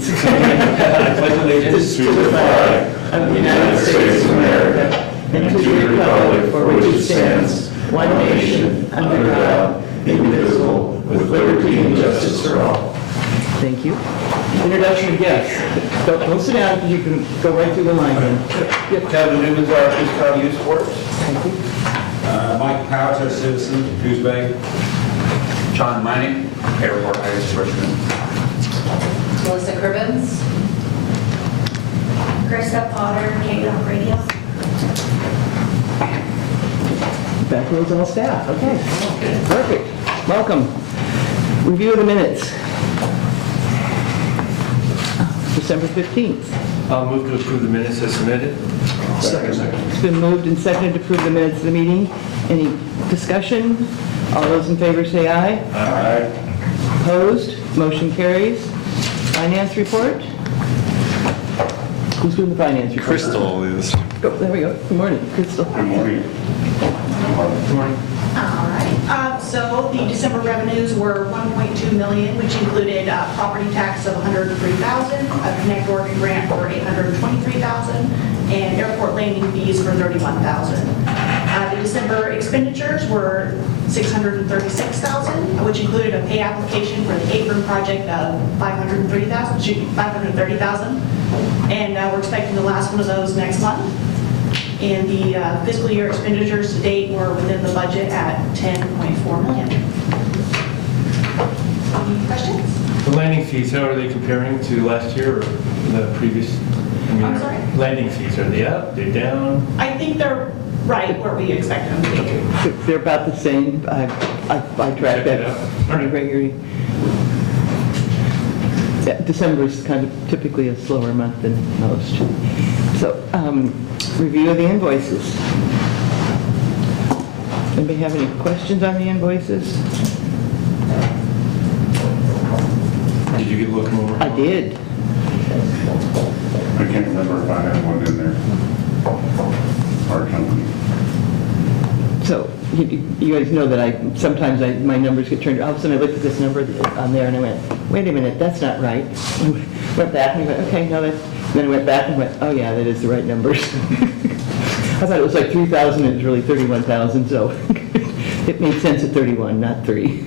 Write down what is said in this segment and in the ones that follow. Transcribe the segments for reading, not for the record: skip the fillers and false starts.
allegiance. I pledge allegiance to the flag of the United States of America and to the republic for which it stands, one nation, under God, indivisible, with liberty and justice for all. Thank you. Introduction of guests. Don't sit down, because you can go right through the line then. Kevin Newman's our Fiscal Youth Sports. Thank you. Mike Powers, our citizen, Goose Bay. John Mining, Airport Heights, Richmond. Melissa Cribbins. Krista Potter, KDOT Radio. Back rows all staff. Okay. Perfect. Welcome. Review of the minutes. December 15th. I'll move to approve the minutes as submitted. It's been moved and seconded to approve the minutes of the meeting. Any discussion? All those in favor say aye. Aye. Opposed? Motion carries. Finance report? Who's doing the finance report? Crystal is. Oh, there we go. Good morning, Crystal. Good morning. Good morning. All right. So the December revenues were $1.2 million, which included property tax of $103,000, a Connect Oregon grant for $823,000, and airport landing fees for $31,000. The December expenditures were $636,000, which included a pay application for the apron project of $530,000, and we're expecting the last one of those next month. And the fiscal year expenditures to date were within the budget at $10.4 million. Any questions? The landing fees, how are they comparing to last year or the previous? I'm sorry? Landing fees, are they up, they're down? I think they're right where we expected them to be. They're about the same. I track Check it that out. pretty regularly. Yeah, December is kind of typically a slower month than most. So, review of the invoices. Anybody have any questions on the invoices? Did you get looking over? I did. I can't remember if I had one in there. Our company. So, you guys know that sometimes my numbers get turned, all of a sudden I looked at this number on there and I went, wait a minute, that's not right. Went back and I went, okay, no, that's, then I went back and went, oh yeah, that is the right numbers. I thought it was like 3,000, it was really 31,000, so it made sense at 31, not 3.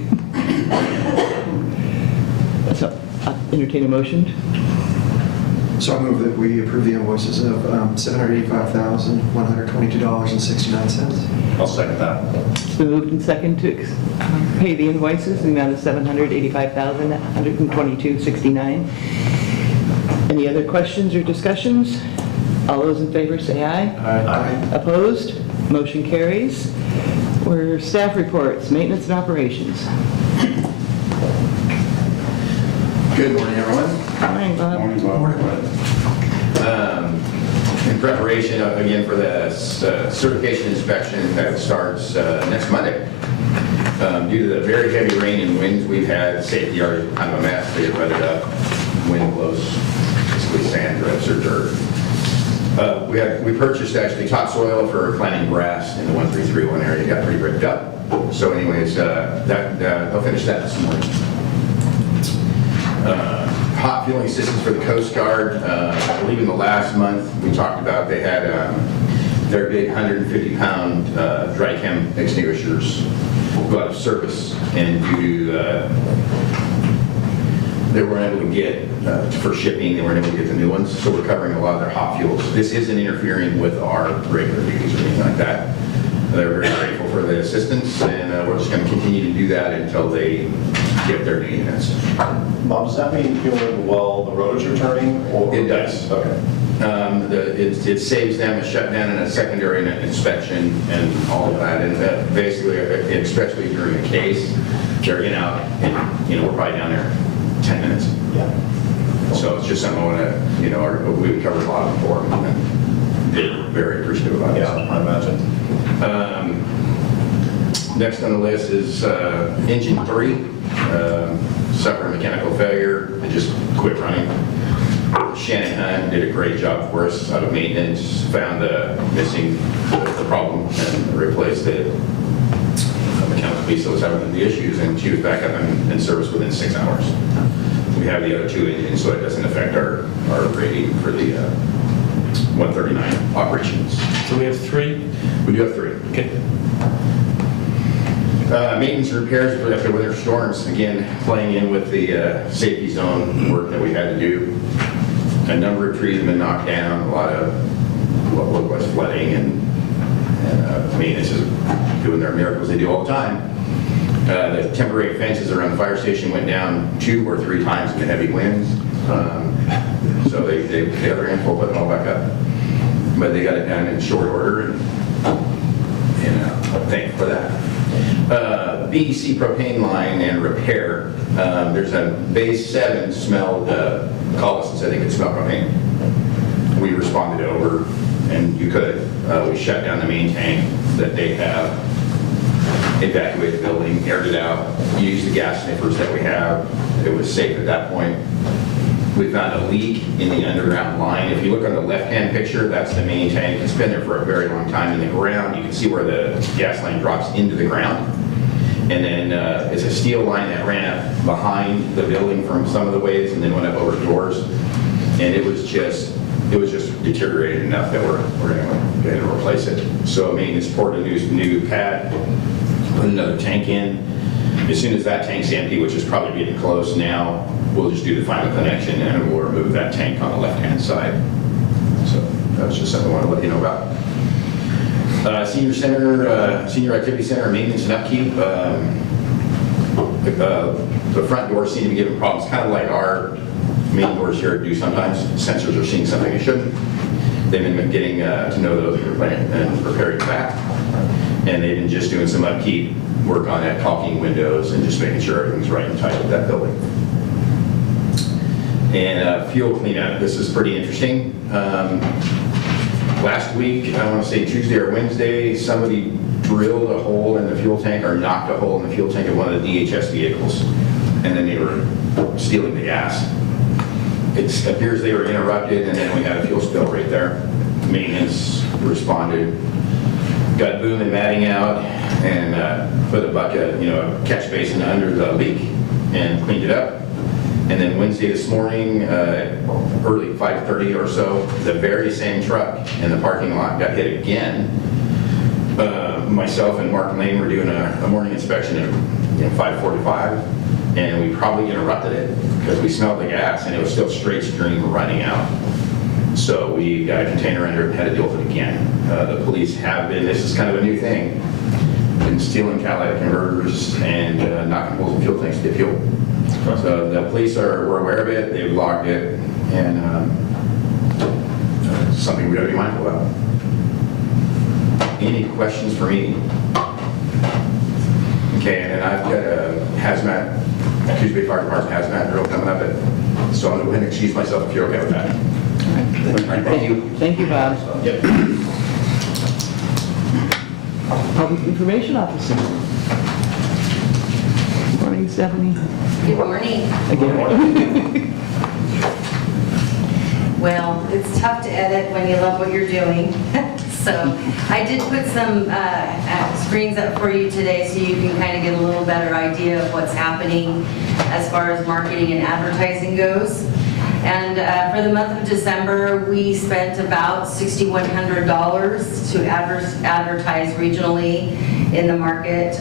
So, I'll entertain a motion. So I move that we approve the invoices of $785,122.69. I'll second that. It's been moved and seconded to pay the invoices in the amount of $785,122.69. Any other questions or discussions? All those in favor say aye. Aye. Opposed? Motion carries. We're staff reports, maintenance and operations. Good morning, everyone. Morning, Bob. Morning, Bob. In preparation, again, for the certification inspection that starts next Monday. Due to the very heavy rain and winds we've had, safety yard is kind of a mess. They get rutted up, wind blows, basically sand, drifts, or dirt. We purchased actually topsoil for planting grass in the 1331 area. It got pretty ripped up. So anyways, they'll finish that this morning. Hot fueling systems for the Coast Guard. I believe in the last month we talked about they had their big 150-pound dry chem extinguishers go out of service, and due to they weren't able to get for shipping, they weren't able to get the new ones. So we're covering a lot of their hot fuels. This isn't interfering with our regular duties or anything like that. They're very grateful for the assistance, and we're just going to continue to do that until they get their new units. Bob, does that mean fueling while the rotors are turning? Or? It does. Okay. It saves them a shutdown and a secondary inspection and all of that. And basically, especially during the case, they're in out, and we're probably down there 10 minutes. Yeah. So it's just something I want to, we've covered a lot before, and they're very appreciative about it. Yeah, I imagine. Next on the list is engine 3, suffered mechanical failure. It just quit running. Shannon Hunt did a great job for us out of maintenance, found missing the problem and replaced it. The mechanical piece that was having the issues, and she was back up in service within 6 hours. We We have the other 2 engines, so it doesn't affect our rating for the 139 operations. So we have 3? We do have 3. Okay. Maintenance and repairs after winter storms, again, playing in with the safety zone work that we had to do. A number of trees have been knocked down, a lot of what was flooding, and maintenance is doing their miracles they do all the time. The temporary fences around the fire station went down 2 or 3 times in the heavy winds. So they got their handful, put them all back up. But they got it done in short order, and thank you for that. BEC propane line and repair. There's a base 7 smelled, called us and said they could smell propane. We responded over, and you could. We shut down the main tank that they have, evacuated the building, aired it out, used the gas sniffers that we have. It was safe at that point. We found a leak in the underground line. If you look on the left-hand picture, that's the main tank. It's been there for a very long time in the ground. You can see where the gas line drops into the ground. And then it's a steel line that ran up behind the building from some of the ways and then went up over doors. And it was just deteriorated enough that we're going to replace it. So maintenance poured a new pad, put another tank in. As soon as that tank's empty, which is probably getting close now, we'll just do the final connection and we'll remove that tank on the left-hand side. So that was just something I wanted to let you know about. Senior center, senior activity center maintenance and upkeep. The front doors seem to be giving problems, kind of like our main doors here do sometimes. Sensors are seeing something they shouldn't. They've been getting to know those and repairing back. And they've been just doing some upkeep work on that, caulking windows and just making sure everything's right and tight with that building. And fuel cleanup. This is pretty interesting. Last week, I want to say Tuesday or Wednesday, somebody drilled a hole in the fuel tank or knocked a hole in the fuel tank of one of the DHS vehicles. And then they were stealing the gas. It appears they were interrupted, and then we had a fuel spill right there. Maintenance responded, got boom and matting out, and put a bucket, a catch basin under the leak and cleaned it up. And then Wednesday this morning, early 5:30 or so, the very same truck in the parking lot got hit again. Myself and Mark Lane were doing a morning inspection at 5:45, and we probably interrupted it because we smelled the gas and it was still straight stream running out. So we got a container under it and had to deal with it again. The police have been, this is kind of a new thing, been stealing catalytic converters and knocking holes in fuel tanks to get fuel. So the police were aware of it, they've logged it, and something we gotta be mindful of. Any questions for me? Okay, and then I've got a hazmat, Coos Bay Fire Department hazmat drill coming up, so I'm gonna go ahead and excuse myself if you're okay with that. All right, thank you. Thank you, Bob. Yep. Public Information Officer. Morning, Stephanie. Good morning. Again. Well, it's tough to edit when you love what you're doing. So I did put some screens up for you today so you can kind of get a little better idea of what's happening as far as marketing and advertising goes. And for the month of December, we spent about $6,100 to advertise regionally in the market,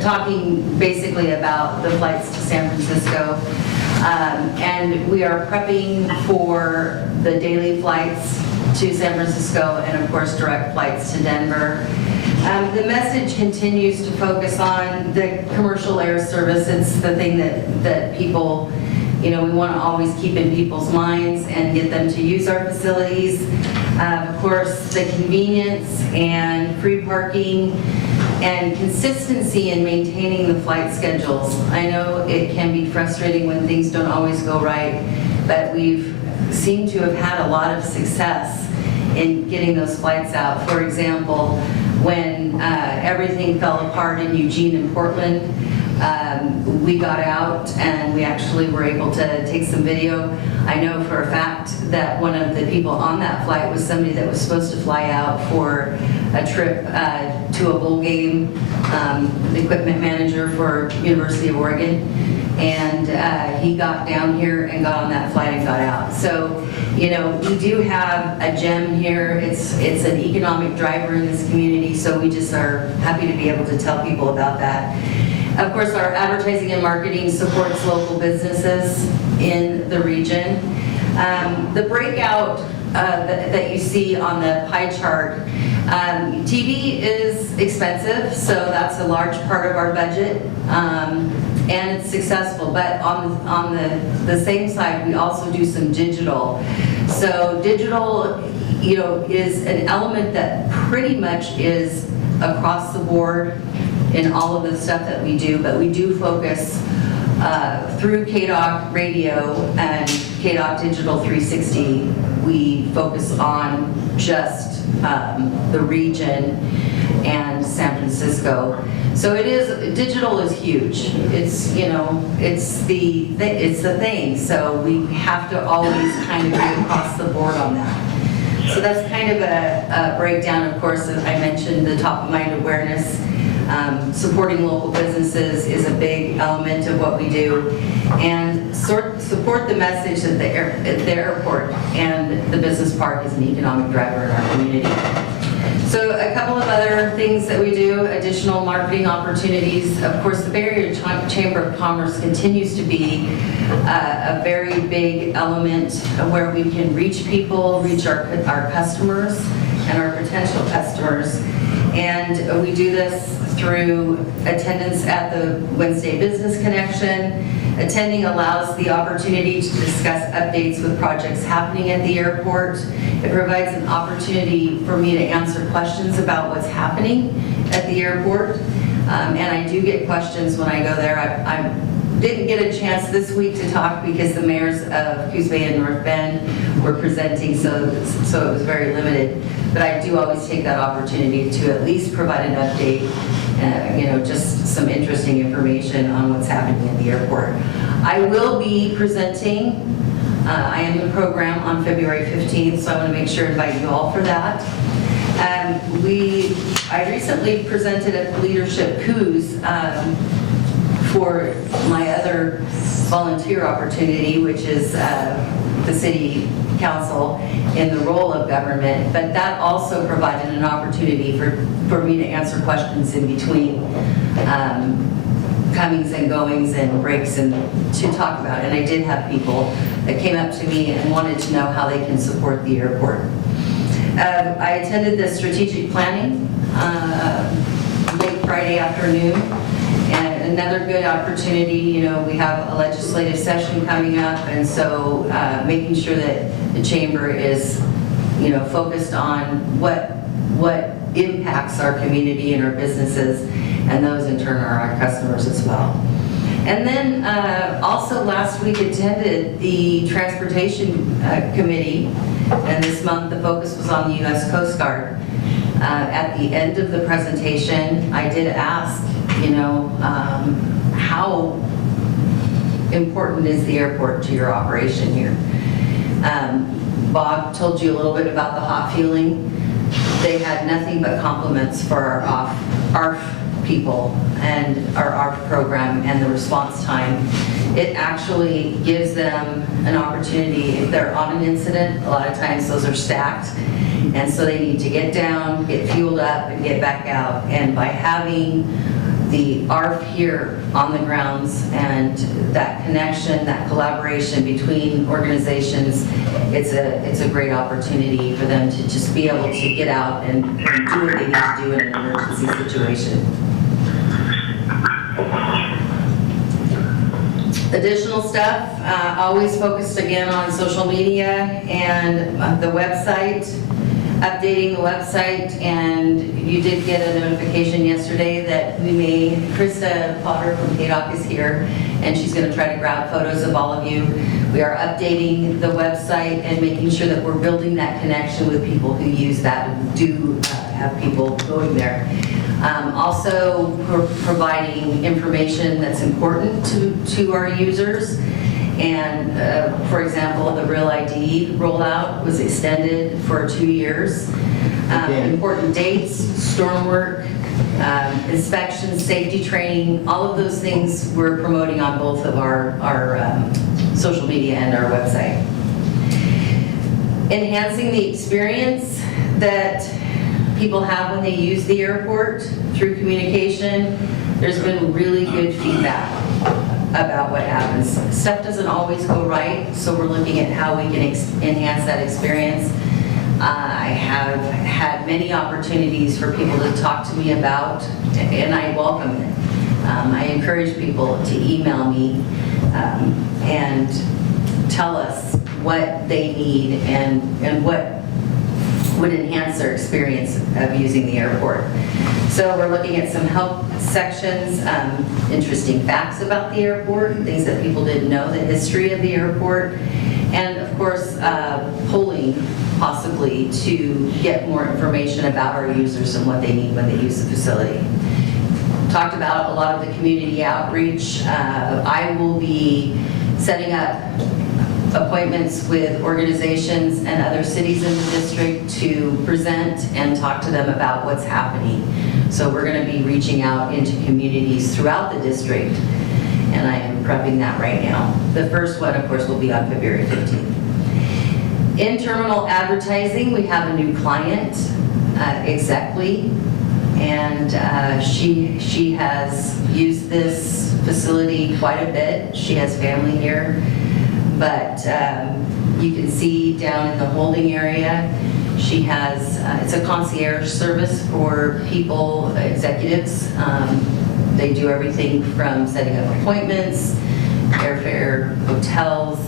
talking basically about the flights to San Francisco. And we are prepping for the daily flights to San Francisco and of course direct flights to Denver. The message continues to focus on the commercial air service. It's the thing that people, we want to always keep in people's minds and get them to use our facilities. Of course, the convenience and free parking and consistency in maintaining the flight schedules. I know it can be frustrating when things don't always go right, but we've seemed to have had a lot of success in getting those flights out. For example, when everything fell apart in Eugene and Portland, We got out and we actually were able to take some video. I know for a fact that one of the people on that flight was somebody that was supposed to fly out for a trip to a bowl game, the equipment manager for University of Oregon. And he got down here and got on that flight and got out. So, you know, we do have a gem here. It's an economic driver in this community, so we just are happy to be able to tell people about that. Of course, our advertising and marketing supports local businesses in the region. The breakout that you see on the pie chart, TV is expensive, so that's a large part of our budget. And it's successful, but on the same side, we also do some digital. So digital, you know, is an element that pretty much is across the board in all of the stuff that we do, but we do focus through KDOC Radio and KDOC Digital 360. We focus on just the region and San Francisco. So it is, digital is huge. It's, you know, it's the thing. So we have to always kind of be across the board on that. So that's kind of a breakdown. Of course, as I mentioned, the top of mind awareness. Supporting local businesses is a big element of what we do. And support the message that the airport and the business park is an economic driver in our community. So a couple of other things that we do, additional marketing opportunities. Of course, the Bay Area Chamber of Commerce continues to be a very big element where we can reach people, reach our customers and our potential customers. And we do this through attendance at the Wednesday Business Connection. Attending allows the opportunity to discuss updates with projects happening at the airport. It provides an opportunity for me to answer questions about what's happening at the airport. And I do get questions when I go there. I didn't get a chance this week to talk because the mayors of Coos Bay and North Bend were presenting, so it was very limited. But I do always take that opportunity to at least provide an update, you know, just some interesting information on what's happening at the airport. I will be presenting, I am in the program on February 15th, so I want to make sure to invite you all for that. I recently presented at Leadership Coos for my other volunteer opportunity, which is the city council in the role of government, but that also provided an opportunity for me to answer questions in between comings and goings and breaks and to talk about. And I did have people that came up to me and wanted to know how they can support the airport. I attended the strategic planning late Friday afternoon. And another good opportunity, you know, we have a legislative session coming up, and so making sure that the chamber is, you know, focused on what impacts our community and our businesses, and those in turn are our customers as well. And then also last week attended the Transportation Committee, and this month the focus was on the U.S. Coast Guard. At the end of the presentation, I did ask, you know, how important is the airport to your operation here? Bob told you a little bit about the hot feeling. They had nothing but compliments for our ARF people and our ARF program and the response time. It actually gives them an opportunity. If they're on an incident, a lot of times those are stacked, and so they need to get down, get fueled up, and get back out. And by having the ARF here on the grounds and that connection, that collaboration between organizations, it's a great opportunity for them to just be able to get out and do what they need to do in an emergency situation. Additional stuff, always focused again on social media and the website, updating the website, and you did get a notification yesterday that Krista Potter from KDOC is here, and she's going to try to grab photos of all of you. We are updating the website and making sure that we're building that connection with people who use that and do have people going there. Also, we're providing information that's important to our users. And for example, the Real ID rollout was extended for 2 years. Important dates, storm work, inspections, safety training, all of those things we're promoting on both of our social media and our website. Enhancing the experience that people have when they use the airport through communication. There's been really good feedback about what happens. Stuff doesn't always go right, so we're looking at how we can enhance that experience. I have had many opportunities for people to talk to me about, and I welcome it. I encourage people to email me and tell us what they need and what would enhance their experience of using the airport. So we're looking at some help sections, interesting facts about the airport, things that people didn't know, the history of the airport, and of course, polling possibly to get more information about our users and what they need when they use the facility. Talked about a lot of the community outreach. I will be setting up appointments with organizations and other cities in the district to present and talk to them about what's happening. So we're going to be reaching out into communities throughout the district, and I am prepping that right now. The first one, of course, will be on February 15th. In terminal advertising, we have a new client, Execly, and she has used this facility quite a bit. She has family here. But you can see down in the holding area, she has, it's a concierge service for people, executives. They do everything from setting up appointments, airfare, hotels,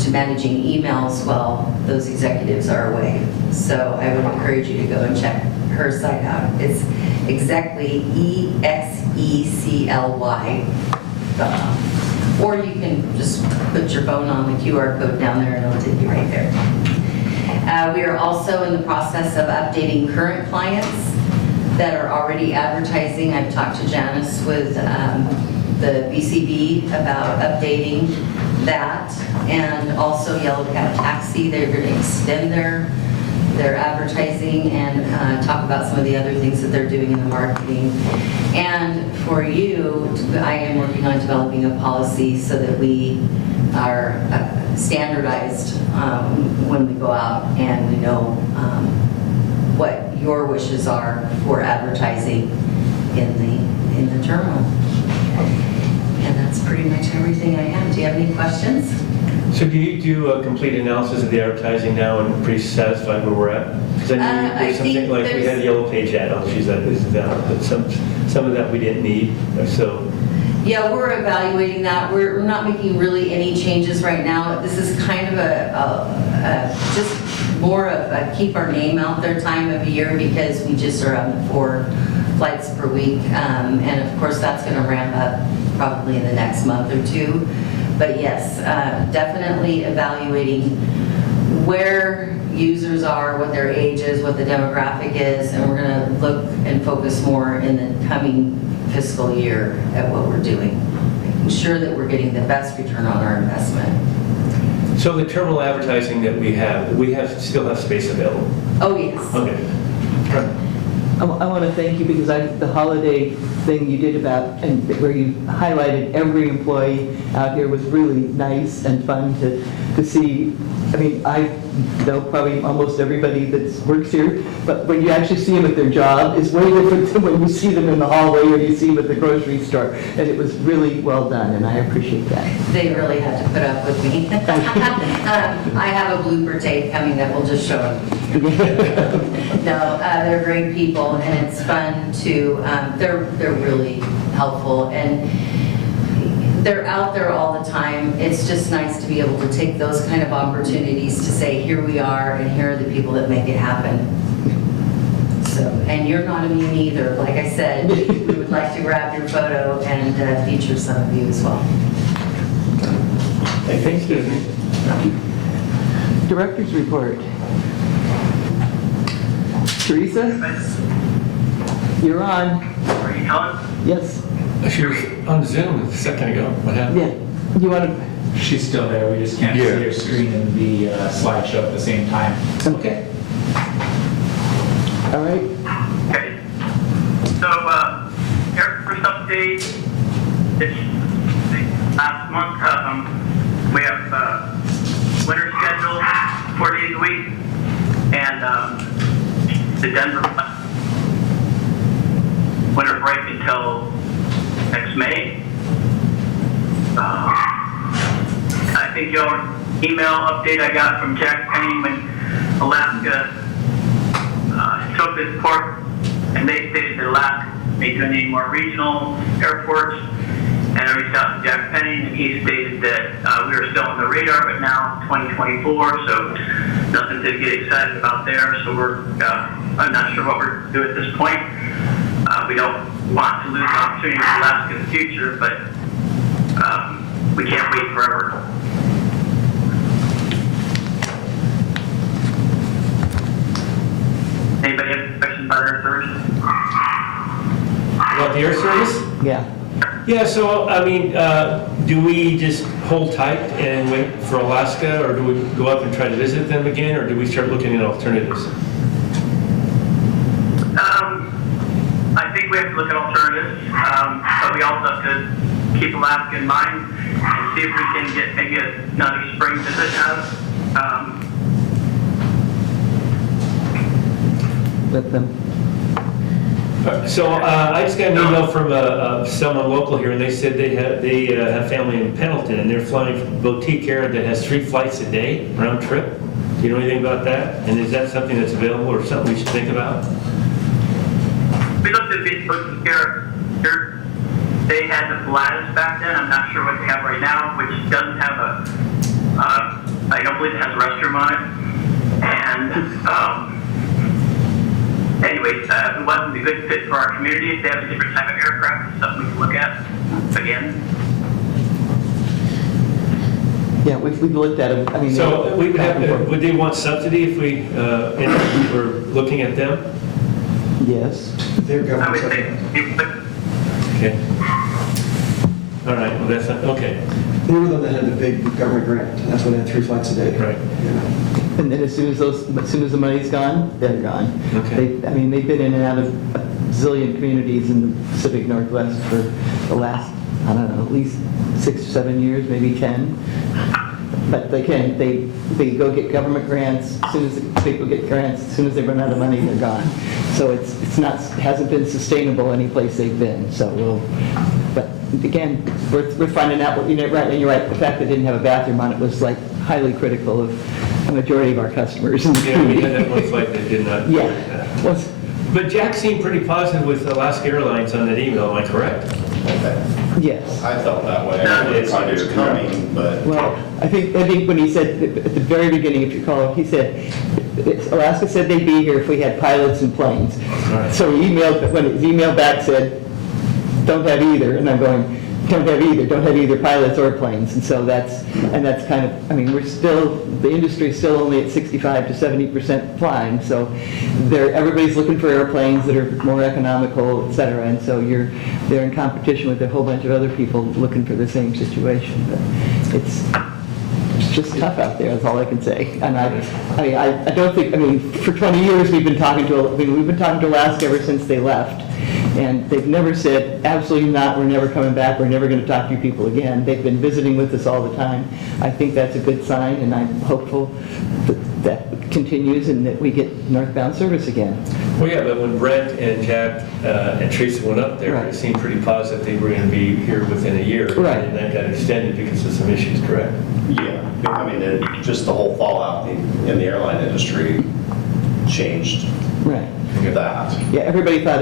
to managing emails while those executives are away. So I would encourage you to go and check her site out. It's Execly, EXECLY.com. Or you can just put your phone on the QR code down there and it'll take you right there. We are also in the process of updating current clients that are already advertising. I've talked to Janice with the BCB about updating that, and also Yellow Cab Taxi. They're going to extend their advertising and talk about some of the other things that they're doing in the marketing. And for you, I am working on developing a policy so that we are standardized when we go out and we know what your wishes are for advertising in the terminal. And that's pretty much everything I have. Do you have any questions? So do you do a complete analysis of the advertising now and pretty satisfied where we're at? Because I know I there's something think like we had there's- a Yellow Page ad, oh, geez, that is down, but some of that we didn't need, so. Yeah, we're evaluating that. We're not making really any changes right now. This is kind of just more of a keep our name out there time of year because we just are on 4 flights per week. And of course, that's going to ramp up probably in the next month or 2. But yes, definitely evaluating where users are, what their age is, what the demographic is, and we're going to look and focus more in the coming fiscal year at what we're doing, making sure that we're getting the best return on our investment. So the terminal advertising that we still have space available? Oh, yes. Okay. I want to thank you because the holiday thing you did about, and where you highlighted every employee out here was really nice and fun to see. I mean, I know probably almost everybody that works here, but when you actually see them at their job, it's way different than when you see them in the hallway or you see them at the grocery store. And it was really well done, and I appreciate that. They really had to put up with me. I have a blooper tape coming that will just show them. No, they're great people, and it's fun to, they're really helpful, and they're out there all the time. It's just nice to be able to take those kind of opportunities to say, here we are, and here are the people that make it happen. So, and you're not immune either. Like I said, we would like to grab your photo and feature some of you as well. Thanks, Disney. Director's report. Teresa? You're on. Are you on? Yes. She was on Zoom a second ago. What happened? Yeah. You want to? She's still there, we just can't see her screen and the slideshow at the same time. Okay. All right. Okay. So, Eric, first update, it's last month, we have winter schedule, 4 days a week, and the Denver winter break until next May. I think your email update I got from Jack Penny when Alaska took this port, and they stated that Alaska may do any more regional airports. And I reached out to Jack Penny, and he stated that we were still on the radar, but now 2024, so nothing to get excited about there. So I'm not sure what we're doing at this point. We don't want to lose the opportunity for Alaska in the future, but we can't wait forever. Anybody have questions about air service? About the air service? Yeah. Yeah, so, I mean, do we just hold tight and wait for Alaska, or do we go up and try to visit them again, or do we start looking at alternatives? I think we have to look at alternatives, but we also have to keep Alaska in mind and see if we can get maybe another spring visit out of Let them. So I just got an email from someone local here, and they said they have family in Pendleton, and they're flying from Boutique Air that has 3 flights a day, round trip. Do you know anything about that? And is that something that's available or something we should think about? We looked at Boutique Air. They had the Pilatus back then. I'm not sure what they have right now, which doesn't have I don't believe it has a restroom on it. And anyways, it wasn't a good fit for our community. If they have a different type of aircraft, it's something we can look at again. Yeah, we've looked at it. I mean, So we would have, would they want subsidy if we were looking at them? yes. They're I government would subsidized. think, Okay. All right, well, that's not, okay, They were the one that had the big government grant. That's when they had 3 flights a day. right. Yeah. And then as soon as the money's gone, they're gone. Okay. I mean, they've been in and out of a zillion communities in the Pacific Northwest for the last, I don't know, at least 6 or 7 years, maybe 10. But they go get government grants. As soon as people get grants, as soon as they run out of money, they're gone. So it hasn't been sustainable any place they've been. So but again, we're finding out. Right, and you're right. The fact they didn't have a bathroom on it was like highly critical of a majority of our customers. In the Yeah, we community. had that one flight that did not. Yeah. Well, But Jack seemed pretty positive with Alaska Airlines on that email, am I correct? yes. I felt that way. It's coming, but Well, I think when he said at the very beginning, if you recall, he said, Alaska said they'd be here if we had pilots and planes. Right. So he when his email back said, don't have either, and I'm going, don't have either pilots or planes. And so that's kind of, I mean, the industry's still only at 65 to 70% flying, so everybody's looking for airplanes that are more economical, et cetera, and so they're in competition with a whole bunch of other people looking for the same situation. But it's just tough out there, that's all I can say. And I don't think, for 20 years we've been talking to Alaska ever since they left. And they've never said, absolutely not, we're never coming back, we're never going to talk to you people again. They've been visiting with us all the time. I think that's a good sign, and I'm hopeful that continues and that we get northbound service again. Well, yeah, but when Brent and Jack and Teresa went up there, Right. it seemed pretty positive they were going to be here within a year. Right. And that got extended because of some issues, correct? yeah, I mean, just the whole fallout in the airline industry changed Right. that. Yeah, everybody thought,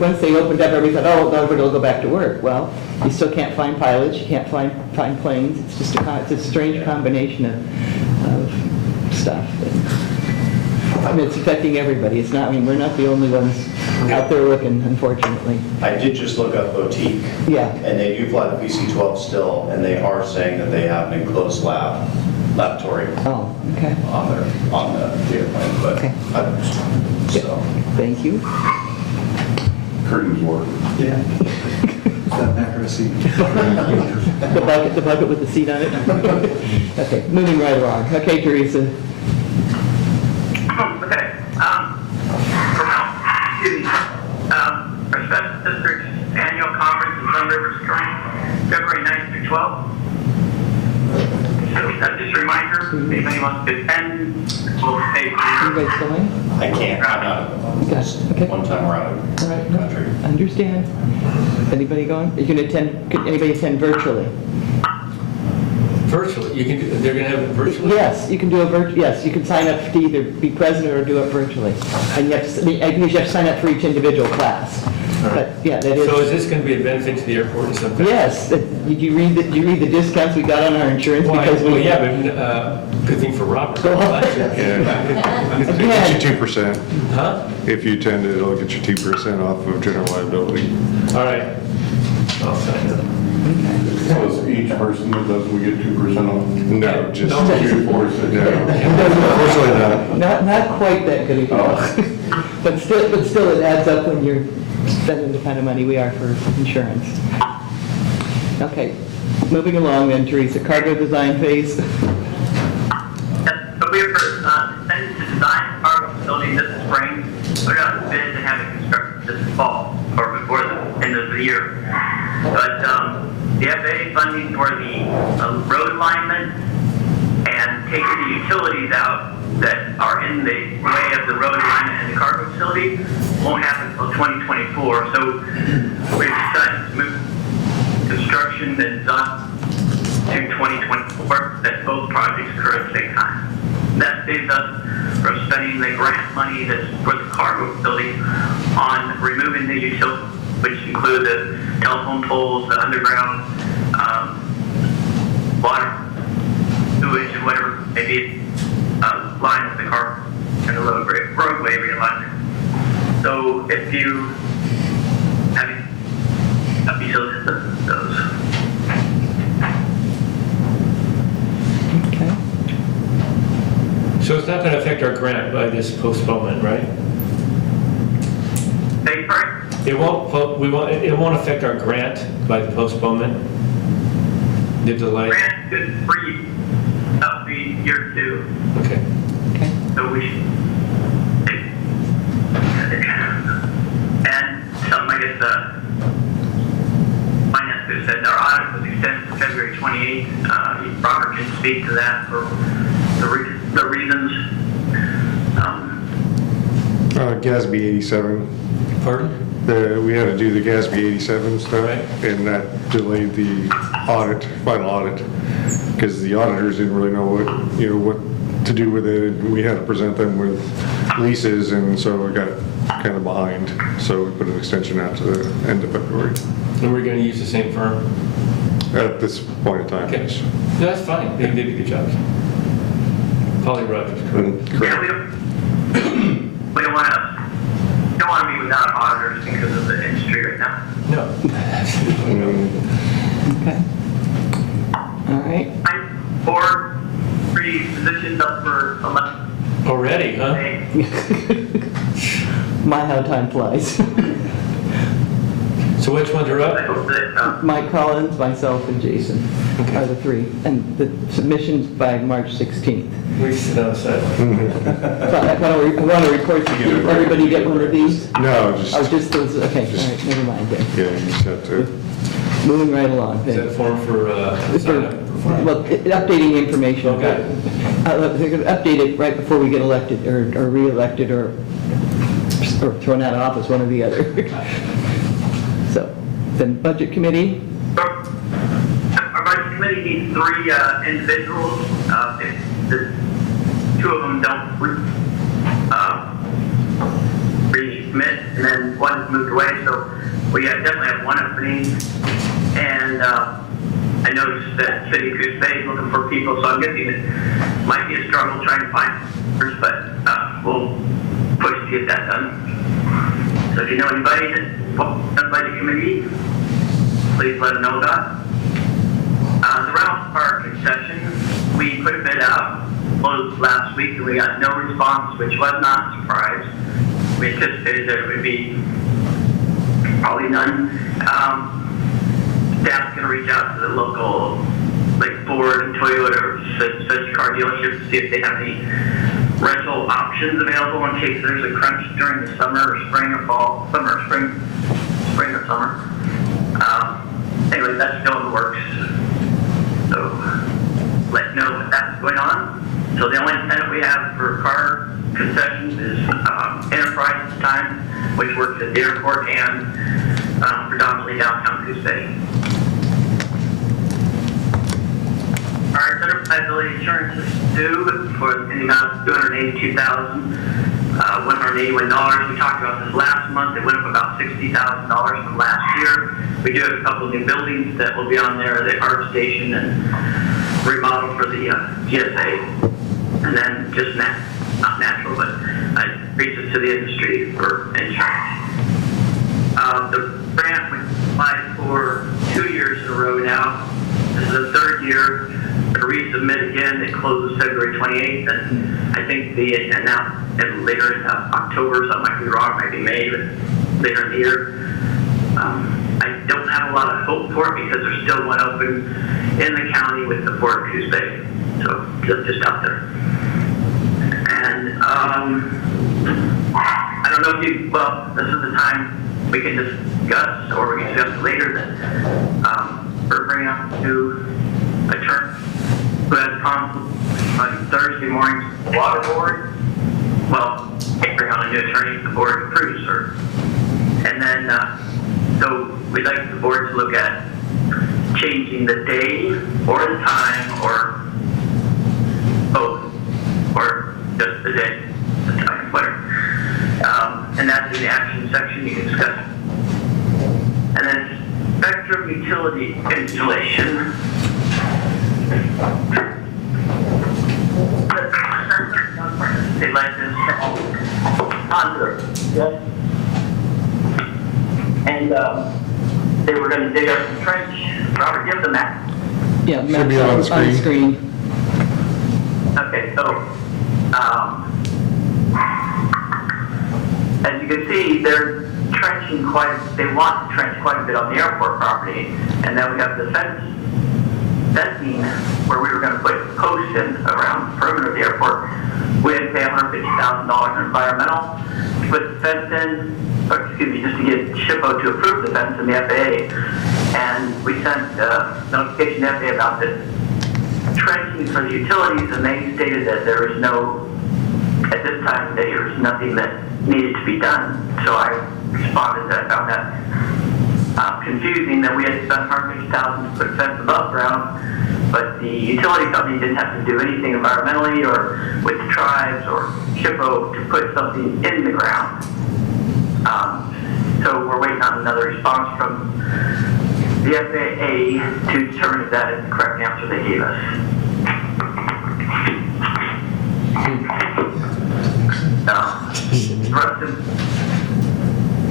once they opened up, everybody thought, oh, everybody will go back to work. Well, you still can't find pilots, you can't find planes. It's just it's a strange combination of stuff. It's affecting everybody. It's not, we're not the only ones out there looking, unfortunately. I did just look up Boutique, Yeah, and they do fly the PC-12 still, and they are saying that they have an enclosed laboratory oh, okay. on the airplane, but, Okay. so. Thank you. curtains work. Yeah. That back row seat. The bucket with the seat on it? Okay, moving right along. Okay, Teresa. Okay. Excuse me. Our Special District's annual conference in Sun River Spring, February 9th through 12th. So just a reminder, if anybody wants to attend, we'll pay for You guys going? I can't, I'm not, Yes, okay. one time we're out All of right, country. understand. Anybody going? You can attend, could anybody attend virtually? Virtually, you can, they're going to have it virtually? Yes, you can do yes, you can sign up to either be present or do it virtually. And you have to, I think you have to sign up for each individual class. But, yeah, that So is, is this going to be a benefit to the airport or something? yes, did you read the discounts we got on our insurance? Because Well, we yeah, but good thing for Robert. Yeah. It'll Again. get you 2%. Huh? If you attend it, it'll get you 2% off of general liability. All right. I'll sign up. So it's each person that does, we get 2% off? No, just No. 2, 4, 6. No, unfortunately not. Not quite that good a deal. But still, it adds up when you're spending the kind of money we are for insurance. Okay, moving along then, Teresa, cargo design phase. But we are intending to design our facility this spring, put out a bid and have it constructed this fall or before the end of the year. But the FAA funding for the road alignment and taking the utilities out that are in the way of the road alignment and the cargo facility won't happen until 2024. So we decided to move construction and design to 2024, that both projects occur at the same time. That saves us from spending the grant money that's for the cargo facility on removing the utilities, which include the telephone poles, the underground water, sewage, and whatever maybe line with the cargo and the roadway realignment. So if you have a utility those. Okay. So it's not going to affect our grant by this postponement, right? Thank you. It won't affect our grant by the postponement? The delay? Grant is free up the year 2. Okay. Okay. So we should. And something I guess finance could have said our audit was extended to February 28th. Robert can speak to that for the reasons. GASB 87. Pardon? We had to do the GASB 87 stuff, Right. and that delayed the final audit, because the auditors didn't really know what to do with it. We had to present them with leases, and so we got kind of behind. So we put an extension out to the end of February. And we're going to use the same firm? At this point in time. Okay. No, that's fine. They did a good job. Polly Rogers, correct? Yeah, we don't want to be without auditors because of the industry right now. No, absolutely not. Okay. All right. 3 positions up for election. Already, huh? My, how time flies. So which ones are I up? hope that, Mike Collins, myself, and Jason are the 3. And the submissions by March 16th. We sit on the sideline. So I want to report to you. Everybody get one of these? No, Oh, just those, okay, all right, never mind then. yeah, you just have to. Moving right along. Is that a form for, sign up? Well, updating information. Okay. They're going to update it right before we get elected, or re-elected, or thrown out of office, one or the other. So, then Budget Committee, our budget committee needs 3 individuals. If the 2 of them don't resubmit, and then 1 is moved away, so we definitely have 1 opening. And I noticed that City of Coos Bay is looking for people, so I'm guessing it might be a struggle trying to find members, but we'll push to get that done. So if you know anybody that wants on the budget committee, please let them know about it. The Reynolds Park concession, we put a bid out last week and we got no response, which was not a surprise. We anticipated that it would be probably none. Staff's gonna reach out to the local, like Ford and Toyota or such car dealerships to see if they have any rental options available in case there's a crunch during the summer or spring or fall, summer or spring or summer. Anyway, that's still in the works. So let you know that that's going on. So the only tenant we have for car concessions is Enterprise at the time, which works at the airport and predominantly downtown Coos Bay. Our general liability insurance is due for the amount of $282,181. We talked about this last month. It went up about $60,000 from last year. We do have a couple of new buildings that will be on there, the art station and remodel for the GSA. And then just not natural, but reaches to the industry for insurance. The grant we applied for 2 years in a row now. This is the third year. To resubmit again, it closes February 28th, and I think the announcement later in October, something might be wrong, might be May, but later in the year. I don't have a lot of hope for it because there's still one open in the county with the Port of Coos Bay, so just out there. And I don't know if this is the time we can discuss, or we can discuss later, that we're bringing up to attorney who has conflict on Thursday morning's water board. Well, can't bring on a new attorney if the board approves her. And then, so we'd like the board to look at changing the day or the time or both, or just the day, the time, whatever. And that's in the action section, you can discuss. And then spectrum utility installation. They'd like to onto it, yes. And they were going to dig up the trench. Robert, give the map. Yeah, Should be on the screen. Okay, so as you can see, they're trenching they want to trench quite a bit on the airport property, and then we have the fencing where we were going to put posts in around the perimeter of the airport. We had to pay $150,000 in environmental to put the fence in, or excuse me, just to get SHPO to approve the fence in the FAA. And we sent notification to the FAA about the trenching for the utilities, and they stated that there was at this time, there was nothing that needed to be done. So I responded that I found that confusing, that we had spent $150,000 to put a fence above ground, but the utility company didn't have to do anything environmentally or with the tribes or SHPO to put something in the ground. So we're waiting on another response from the FAA to determine if that is the correct answer they gave us.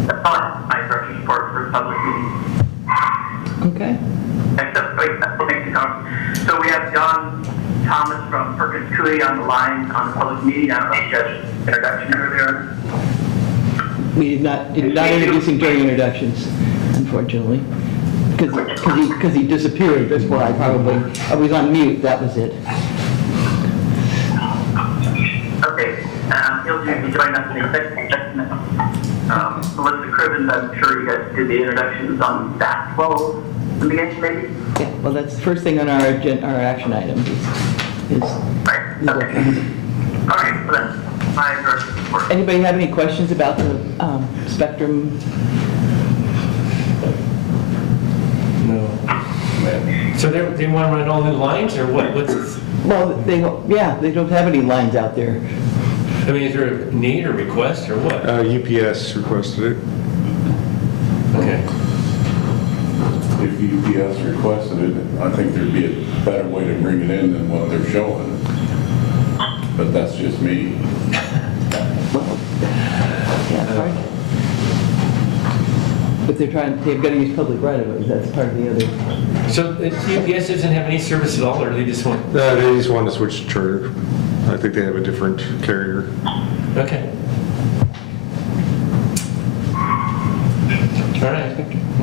That's all my director's report for public meeting. Okay. Except, so we have John Thomas from Perkins Coie on the line on the public meeting. I don't know if you guys introduction earlier. We did not introduce him during introductions, unfortunately. Because he disappeared, that's why I was on mute, that was it. Okay, he'll be joining us in a second. Melissa Cribbins, I'm sure you guys did the introductions on that 12 in the beginning, maybe? Yeah, well, that's the first thing on our action item Right, okay. All right, so that's my director's report. Anybody have any questions about the spectrum? No. So they want to run all new lines, or what? Well, they don't have any lines out there. I mean, is there a need or request, or what? UPS requested it. Okay. If UPS requested it, I think there'd be a better way to bring it in than what they're showing. But that's just me. Yeah, fine. But they've got to use public right-of-ways, that's part of the other. So UPS doesn't have any service at all, or they just want? They just wanted to switch to Charter. I think they have a different carrier. Okay. All right.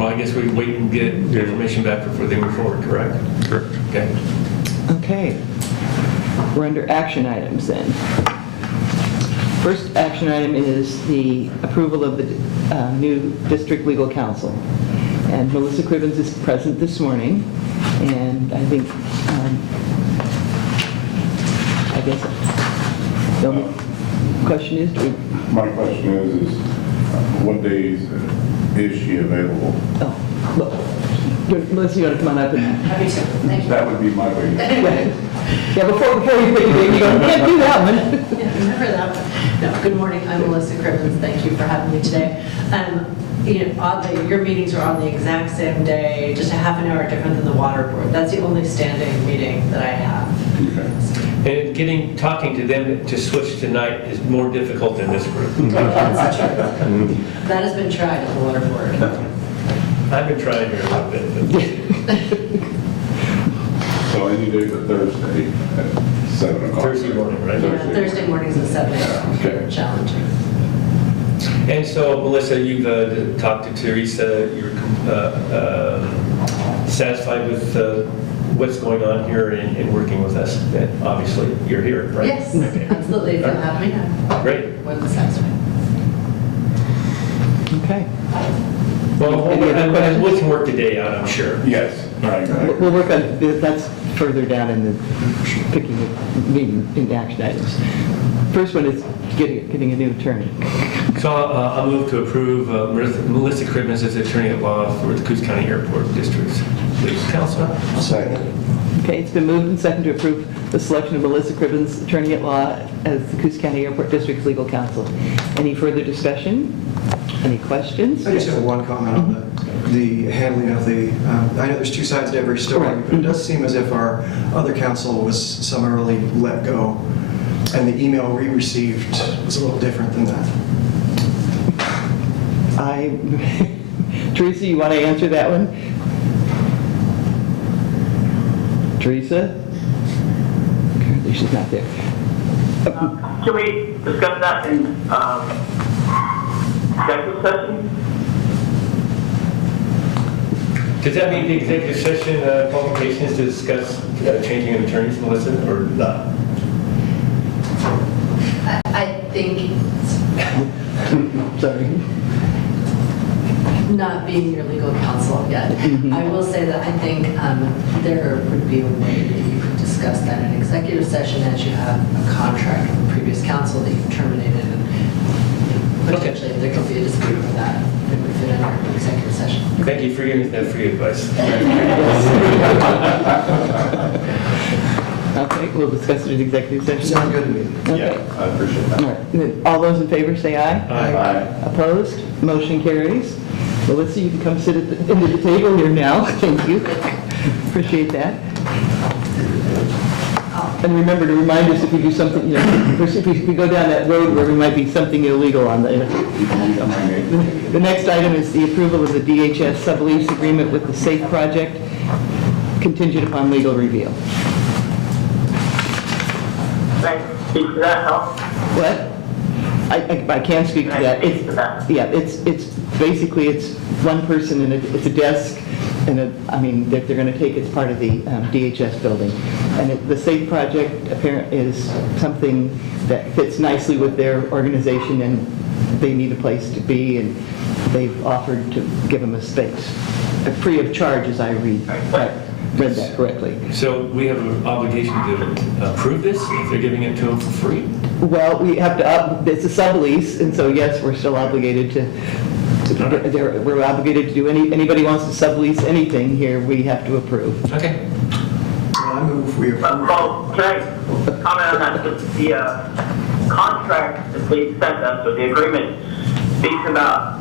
Well, I guess we wait and get information back before they move forward, correct? Correct. Okay. Okay. We're under action items then. First action item is the approval of the new district legal counsel. And Melissa Cribbins is present this morning, and I think, I guess the only question is, My question is what days is she available? oh, look, Melissa, you want to come on up and... Happy to, thank you. That would be my way. Yeah, before you pick a date, you go, can't do that one. Yeah, remember that one. No, good morning, I'm Melissa Cribbins, thank you for having me today. Oddly, your meetings are on the exact same day, just a half an hour different than the water board. That's the only standing meeting that I have. And talking to them to switch tonight is more difficult than this group. That's true. That has been tried at the water board. I've been trying here a little bit. So any day but Thursday at 7 o'clock. Thursday morning, right? Yeah, Thursday mornings at 7 a.m. Okay. Challenging. And so, Melissa, you've talked to Teresa. You're satisfied with what's going on here and working with us. And obviously, you're here, right? Yes, Okay. absolutely. If you'll have me, I'm Great. more than satisfied. Okay. Well, Any other questions? we can work the day out, I'm sure. Yes. We'll work on, that's further down in the picking the meeting in action items. First one is getting a new attorney. So I'll move to approve Melissa Cribbins as attorney at law for the Coos County Airport District's legal counsel. Second. Okay, it's been moved and seconded to approve the selection of Melissa Cribbins, attorney at law, as the Coos County Airport District's legal counsel. Any further discussion? Any questions? I just have one comment on the handling of the, I know there's two sides to every story, but it does seem as if our other counsel was summarily let go, and the email we received was a little different than that. Teresa, you want to answer that one? Teresa? Apparently she's not there. Can we discuss that in executive session? Does that mean the executive session qualifications to discuss changing of attorneys, Melissa, or not? I think, Sorry. not being your legal counsel yet, I will say that I think there would be a way that you could discuss that in executive session as you have a contract with the previous counsel that you've terminated, and potentially there could be a dispute over that. It would fit in our executive session. Thank you for giving that free advice. Okay, we'll discuss it in executive session. Sounds good to me. Okay. I appreciate that. All right. All those in favor say aye. Aye. Opposed? Motion carries. Melissa, you can come sit at the end of the table here now. Thank you. Appreciate that. And remember to remind us if we do something, if we go down that road where we might be something illegal on the... The next item is the approval of the DHS sublease agreement with the SAFE project, contingent upon legal review. Thanks. Speak to that, Hal? What? I can't speak to that. Speak to that. Yeah, it's basically, it's one person and it's a desk and that they're going to take as part of the DHS building. And the SAFE project apparently is something that fits nicely with their organization, and they need a place to be, and they've offered to give them a space, free of charge, as I read that correctly. So we have an obligation to approve this if they're giving it to them for free? Well, we have to, it's a sublease, and so yes, we're still obligated we're obligated to do anybody wants to sublease anything here, we have to approve. Okay. I move we approve. Well, can I comment on that? The contract that they sent us, or the agreement, speaks about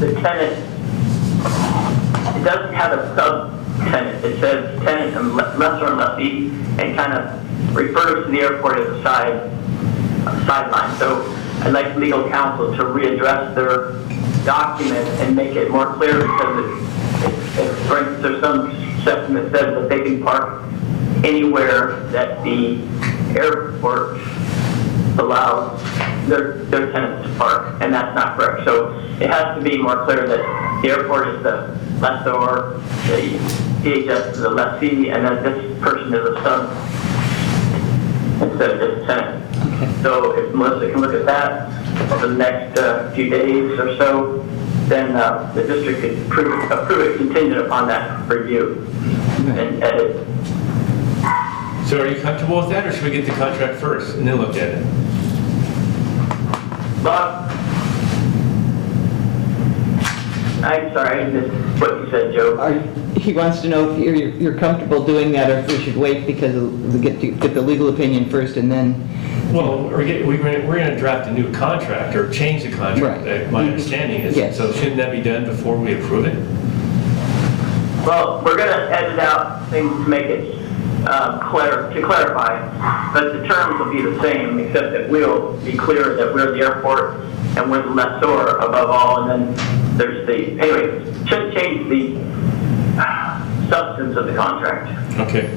the tenant. It doesn't have a sub-tenant. It says tenant and lessor and lessee, and kind of refers to the airport as a sideline. So I'd like legal counsel to readdress their document and make it more clear, because for instance, there's some section that says that they can park anywhere that the airport allows their tenants to park, and that's not correct. So it has to be more clear that the airport is the lessor, the DHS is a lessee, and then this person is a sub instead of just a tenant. So if Melissa can look at that for the next few days or so, then the district could approve it contingent upon that review and edit. So are you comfortable with that, or should we get the contract first and then look at it? Bob? I'm sorry, I missed what you said, Joe. He wants to know if you're comfortable doing that, or if we should wait because we get the legal opinion first and then. Well, we're going to draft a new contract or change the contract, Right. my understanding is. Yes. So shouldn't that be done before we approve it? Well, we're going to edit out things to make it to clarify, but the terms will be the same, except that we'll be clear that we're the airport and we're the lessor above all, and then there's the, anyway, should change the substance of the contract. Okay.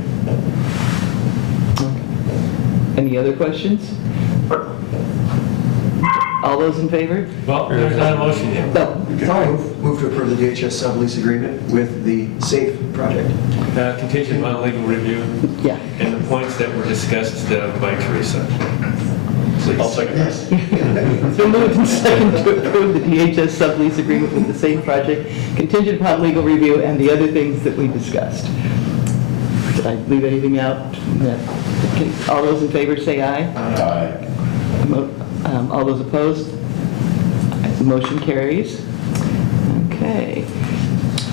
Any other questions? All those in favor? Well, there's not a motion yet. No, sorry. Move to approve the DHS sublease agreement with the SAFE project. Contingent on legal review Yeah. and the points that were discussed by Teresa. Please. I'll second this. It's been moved and seconded to approve the DHS sublease agreement with the same project, contingent upon legal review and the other things that we discussed. Did I leave anything out? No. Okay. All those in favor say aye. Aye. All those opposed? Motion carries. Okay.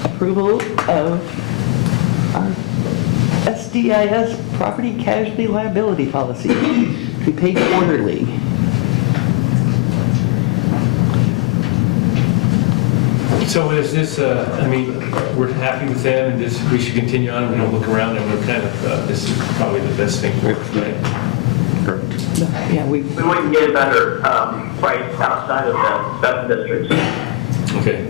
Approval of our SDIS property casualty liability policy to be paid quarterly. So is this, I mean, we're happy with them and this, we should continue on, we don't look around and we're kind of, this is probably the best thing for us, right? Correct. Yeah, We wouldn't get a better price outside of the special districts. Okay.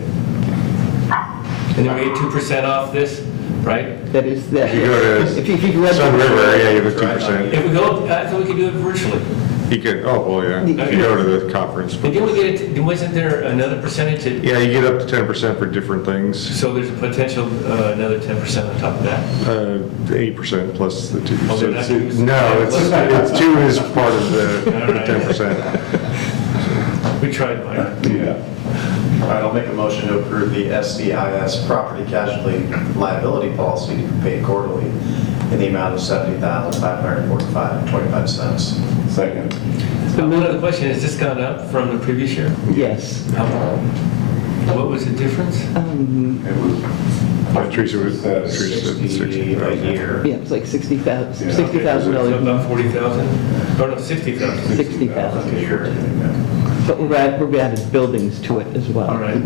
And then we get 2% off this, right? that is that. If you go If you read Sun the- River, yeah, you have a 2%. If we go, I thought we could do it virtually. You could, oh, well, yeah, if you go to the conference. And didn't we get it, wasn't there another percentage? Yeah, you get up to 10% for different things, So there's a potential, another 10% on top of that? 8% plus the 2. Oh, So they're not it's- two? No, it's 2 is part of the All right. 10%. We tried, Mike. Yeah. All right, I'll make a motion to approve the SDIS property casualty liability policy to be paid quarterly in the amount of $70,545.25. Second. One other question, has this gone up from the previous year? Yes. What was the difference? It was. Teresa said 60 a year. Yeah, it was like $60,000. Yeah. So $60,000. about 40,000? Oh, no, 60,000. 60,000. Okay, sure. But we're added buildings to it as well. All right.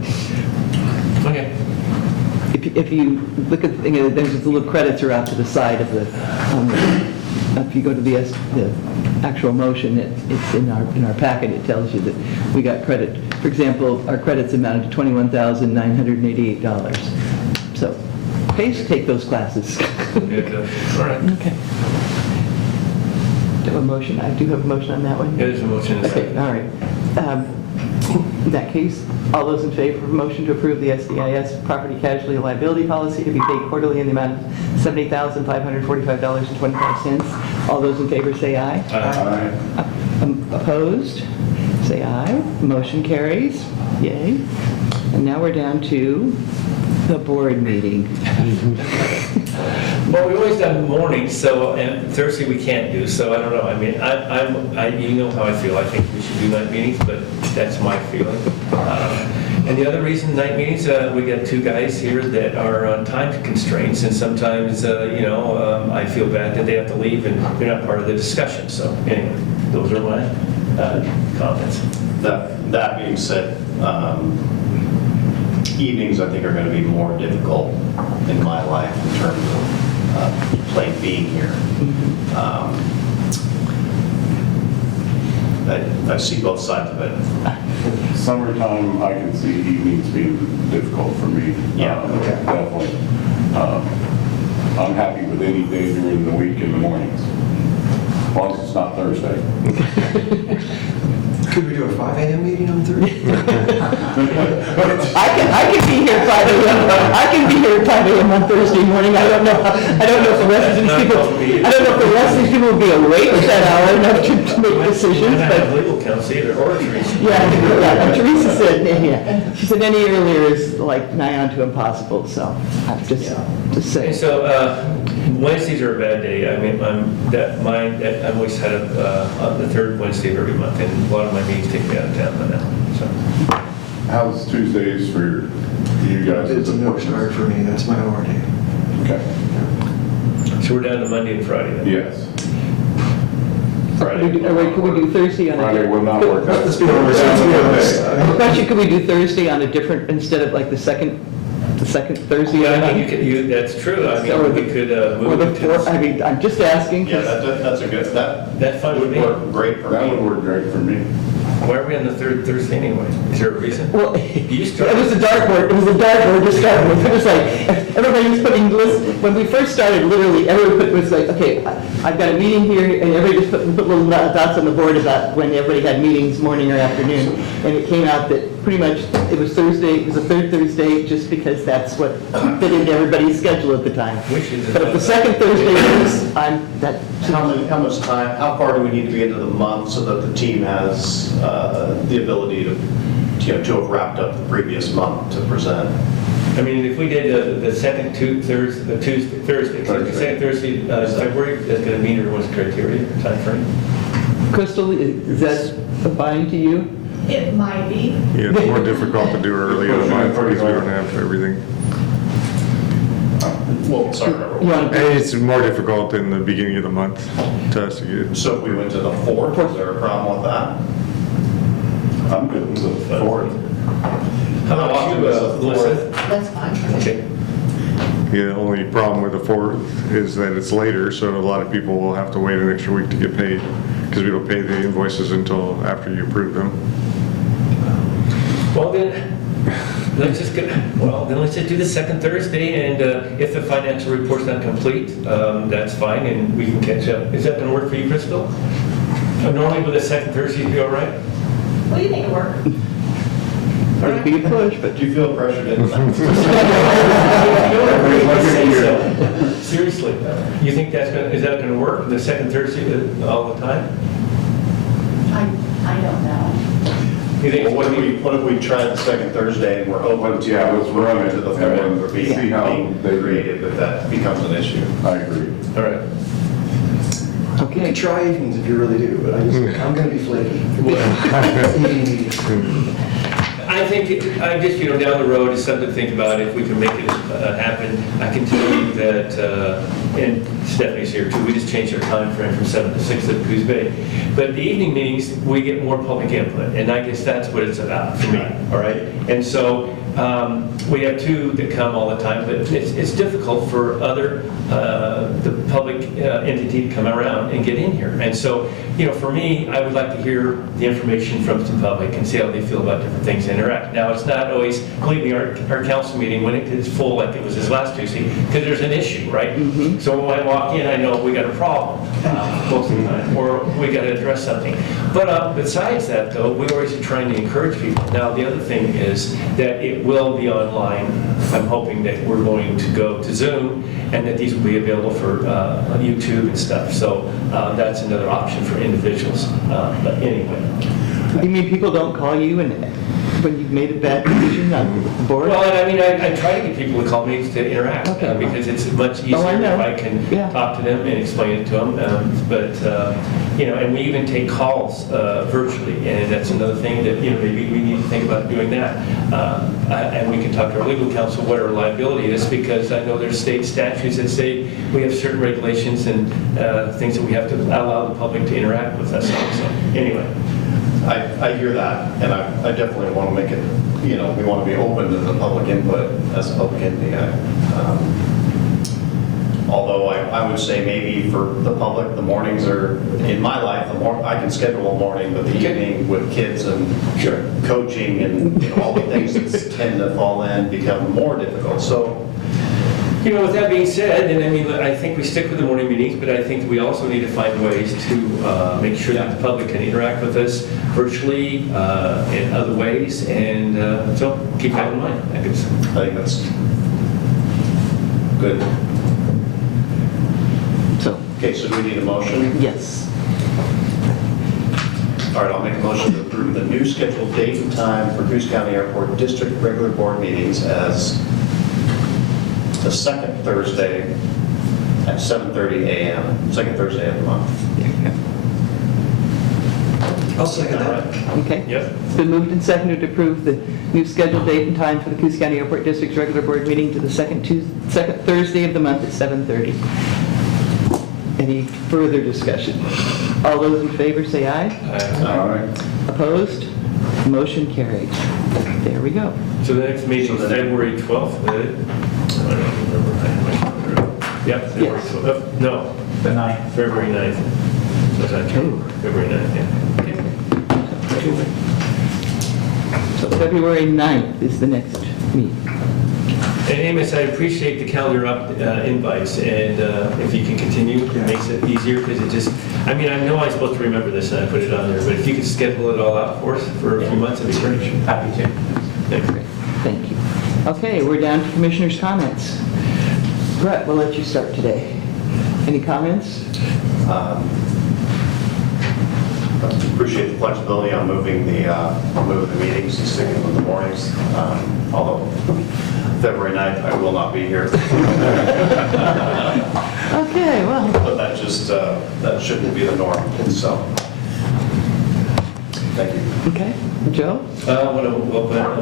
Okay. If you look at, there's the little credits are out to the side of the, if you go to the actual motion, it's in our packet, it tells you that we got credit. For example, our credits amounted to $21,988. So, pays to take those classes. Good. All right. Okay. Do you have a motion? I do have a motion on that one. Yeah, there's a motion in a Okay, second. all right. In that case, all those in favor of a motion to approve the SDIS property casualty liability policy to be paid quarterly in the amount of $70,545.25. All those in favor say aye. Aye. Opposed? Say aye. Motion carries. Yay. And now we're down to the board meeting. Well, we always done mornings, so, and Thursday we can't do, so I don't know. I mean, you know how I feel. I think we should do night meetings, but that's my feeling. And the other reason night meetings, we got two guys here that are on time constraints, and sometimes, I feel bad that they have to leave and they're not part of the discussion. So anyway, those are my comments. That being said, evenings I think are going to be more difficult in my life in terms of being here. I see both sides of it. Summertime, I can see evenings being difficult for me. Yeah. Definitely. I'm happy with any day during the week in the mornings, as long as it's not Thursday. Could we do a 5 a.m. meeting on Thursday? I can be here 5 a.m. I can be here at 5 a.m. on Thursday morning. I don't know if the rest of these people, I don't know if the rest of these people will be awake at that hour enough to make I decisions, don't have but, legal counsel either, or Teresa. yeah, Teresa said, yeah. She said any earlier is like nigh on to impossible, so I'm just And saying. so Wednesdays are a bad day. I mean, I always had on the third Wednesday of every month, and a lot of my meetings take me out of town by now, so. How's Tuesdays for you guys? It's a no start for me, that's my OR day. Okay. So we're down to Monday and Friday then? Yes. Could we do Thursday on a? Friday will not work. Let's be honest. Question, could we do Thursday on a different, instead of like the second Thursday? Yeah, I night? mean, that's true. I Or mean, the- we could Or move the it fourth, to, I mean, I'm just asking, Yeah, 'cause that's a good, that's fine with would me. work great for That me. would work great for me. Why are we on the third Thursday anyway? Is there a reason? well, You it started. was a dartboard, it was a dartboard to start with. It was like, everybody was putting lists, when we first started, literally, everybody was like, okay, I've got a meeting here, and everybody just put little dots on the board about when everybody had meetings, morning or afternoon. And it came out that pretty much it was Thursday, it was the third Thursday, just because that's what fit into everybody's schedule at the time. We should have But if done the that. second Thursday was, How much time, how far do we need to be into the month so that the team has the ability to have wrapped up the previous month to present? I mean, if we did the second Thursday, second Thursday, February, that's going to meet everyone's criteria, timeframe. Crystal, is that fine to you? It might be. Yeah, it's more difficult to do early in the month because we don't have everything. Well, sorry, You want And it's more difficult in the beginning of the month to us to get. so if we went to the 4th, is there a problem with that? I'm good with the 4th. How about you, Melissa? That's fine. Okay. The only problem with the 4th is that it's later, so a lot of people will have to wait an extra week to get paid because we don't pay the invoices until after you approve them. Well, then, let's just do the second Thursday, and if the financial report's not complete, that's fine, and we can catch up. Is that going to work for you, Crystal? Normally with the second Thursday, you be all right? What do you think it work? It'd be a push, but Do you feel pressured into that? Seriously, you think is that going to work, the second Thursday all the time? I don't know. You think? Well, what if we tried the second Thursday and we're hoping to, Yeah, let's run it to the and 4th then or be see how being they- creative if that becomes an issue? I agree. All right. You okay. could try evenings if you really do, but I'm going to be flaky. I think, I just, down the road is something to think about, if we can make it happen. I can tell you that, and Stephanie's here too, we just changed our time frame from 7 to 6 at Coos Bay. But the evening meetings, we get more public input, and I guess that's what it's about for me, all right? And so, we have 2 that come all the time, but it's difficult for the public entity to come around and get in here. And so, for me, I would like to hear the information from the public and see how they feel about different things and interact. Now, it's not always, believe me, our council meeting, when it is full, like it was this last Tuesday, because there's an issue, right? So when I walk in, I know we got a problem most of the time, or we got to address something. But besides that, though, we always are trying to encourage people. Now, the other thing is that it will be online. I'm hoping that we're going to go to Zoom, and that these will be available for YouTube and stuff. So that's another option for individuals. But anyway. You mean people don't call you when you've made a bad decision on the board? Well, I mean, I try to get people to call me to interact, Okay. Because it's much I easier know. if I can Yeah. talk to them and explain it to them. And we even take calls virtually, and that's another thing that, maybe we need to think about doing that. And we can talk to our legal counsel what our liability is, because I know there's state statutes that say we have certain regulations and things that we have to allow the public to interact with us on. So, anyway. I hear that, and I definitely want to make it, we want to be open to the public input as a public entity. Although I would say maybe for the public, the mornings are, in my life, I can schedule a morning, but the evening with kids and coaching and all the things that tend to fall in become more difficult. So You know, with that being said, and I mean, I think we stick with the morning meetings, but I think we also need to find ways to make sure that the public can interact with us virtually in other ways, and so keep that in mind. I guess. I think that's good. So, Okay, so do we need a motion? yes. All right, I'll make a motion to approve the new scheduled date and time for Coos County Airport District regular board meetings as the second Thursday at 7:30 a.m., second Thursday of the month. I'll second that. Okay. Yep. It's been moved and seconded to approve the new scheduled date and time for the Coos County Airport District's regular board meeting to the second Thursday of the month at 7:30. Any further discussion? All those in favor say aye. All right. Opposed? Motion carried. There we go. So the next meeting is February 12th. I don't remember. I have my calendar up. Yep, February Yes. 12th. No, The 9th. February 9th. Was that true? February 9th, yeah. So February 9th is the next meeting. And Amos, I appreciate the calendar invites, and if you can continue, it makes it easier, because it just, I mean, I know I'm supposed to remember this and I put it on there, but if you could schedule it all out for us for a few months, that'd be great. Happy to. Thanks. Thank you. Okay, we're down to commissioners' comments. Brett, we'll let you start today. Any comments? Appreciate the flexibility on moving the meetings and sticking with the mornings. Although February 9th, I will not be here. Okay, well, But that just, that shouldn't be the norm, so. Thank you. okay. Joe? I want to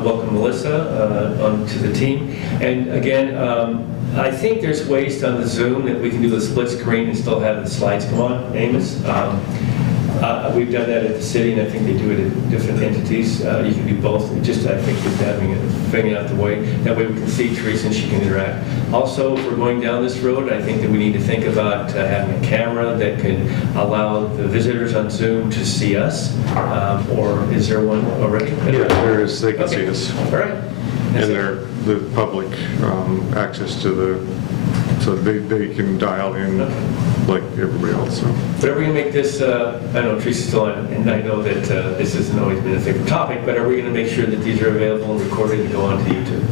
welcome Melissa onto the team. And again, I think there's ways on the Zoom that we can do the split screen and still have the slides come on, Amos. We've done that at the city, and I think they do it at different entities. You can do both, just I think just having it, figuring out the way. That way we can see Teresa and she can interact. Also, if we're going down this road, I think that we need to think about having a camera that can allow the visitors on Zoom to see us. Or is there one already? Yeah, there is, they can see Okay. us. All right. And they're the public access to the, so they can dial in like everybody else, so. But are we going to make this, I know Teresa's still on, and I know that this hasn't always been a favorite topic, but are we going to make sure that these are available and recorded and go onto YouTube?